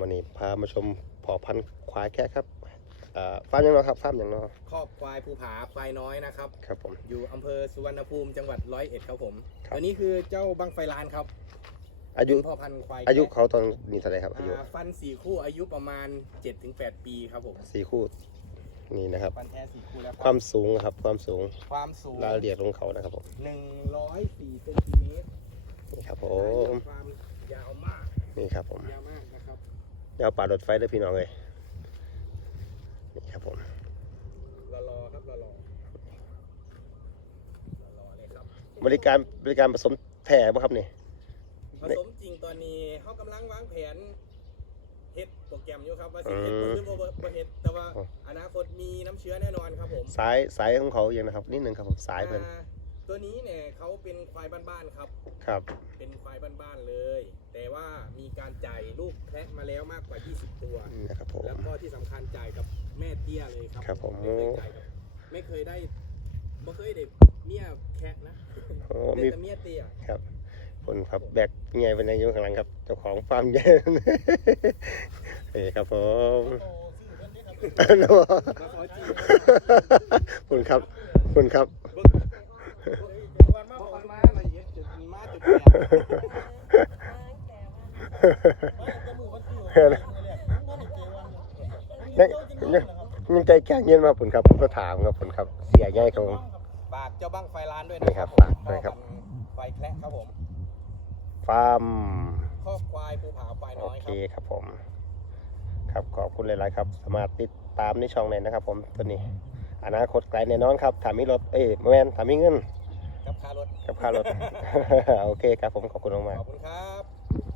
วันนี้พามาชมพอพันธุ์ควายแค่ครับอ่าฟาร์มยังเนาะครับฟาร์มยังเนาะครอบควายภูผาควายน้อยนะครับครับผมอยู่อำเภอสุวรรณภูมิจังหวัดร้อยเอ็ดครับผมครับตัวนี้คือเจ้าบังไฟลานครับ อายุเป็นพ่อพันธุ์ควายอายุแคะเขาตอนนี้เท่าไหรครับอายุอ่าฟันสี่คู่อายุประมาณ7-8ปีครับผมสี่คู่นี่นะครับฟันแท้สี่คู่แล้วความสูงครับความสูงความสูงรายละเอียดของเขานะครับผม104เซนติเมตรนี่ครับผได้มความยาวมากนี่ครับผม ยาวมากนะครับเดี๋ยวป่ารถไฟเด้อพี่น้องเลยนี่ครับผมรอรอๆครับรอรอรอๆเลยครับบริการบริการผสมแถ่ป่ะครับนี่ผสมจริงตอนนี้เขากำลังวางแผนเฮ็ดโปรแกรมอยู่ครับว่าสิเฮ็ดบ่หรือบ่บ่บ่เฮ็ดแต่ว่าอนาคตมีน้ำเชื้อแน่นอนครับผมสายสายของเขาอย่างนะครับนิดนึงครับผมสายเพิ่นอ่าตัวนี้เนี่ยเขาเป็นควายบ้านๆครับครับเป็นควายบ้านๆเลย แต่ว่ามี การจ่ายลูกแพะมาแล้วมากกว่า 20 ตัวนี่นะครับผม แล้วก็ที่สำคัญจ่ายกับแม่เตี้ยเลยครับครับผม ไม่เคยจ่ายกับไม่เคยได้ไม่เคยได้เมียแคะนะโอ้ได้มีแต่เมียเตี้ยครับคนครับแบกใหญ่เป็นอายุข้างหลังครับเจ้าของฟาร์มใหญ่ นี่ครับผมนะมาขอจีบคุณครับคุณครับวันมาวันมาละเอียดจุดมาจุดแปด ยังยังยังใจแข็งเย็นมาผลครับผมก็ถามครับผลครับ เสียง่ายครับผมฝากเจ้าบ้างไฟร้านด้วยนี่นะคครัรับบฝากด้วยครับ ไฟแคระครับผมฟาร์มครอบควายภูผาควายโอน้อยเคครับ ครับผม ครับขอบคุณหลายๆครับ สามารถติดตามในช่องไหนนะครับ ผมตัวนี้ อนาคตไกลแน่นอนครับถามมีรถเอ้ยแมนถามมีเงินกับคารถกับค่ารถ โอเคครับผมขอบคุณมากๆ ขอบคุณครับ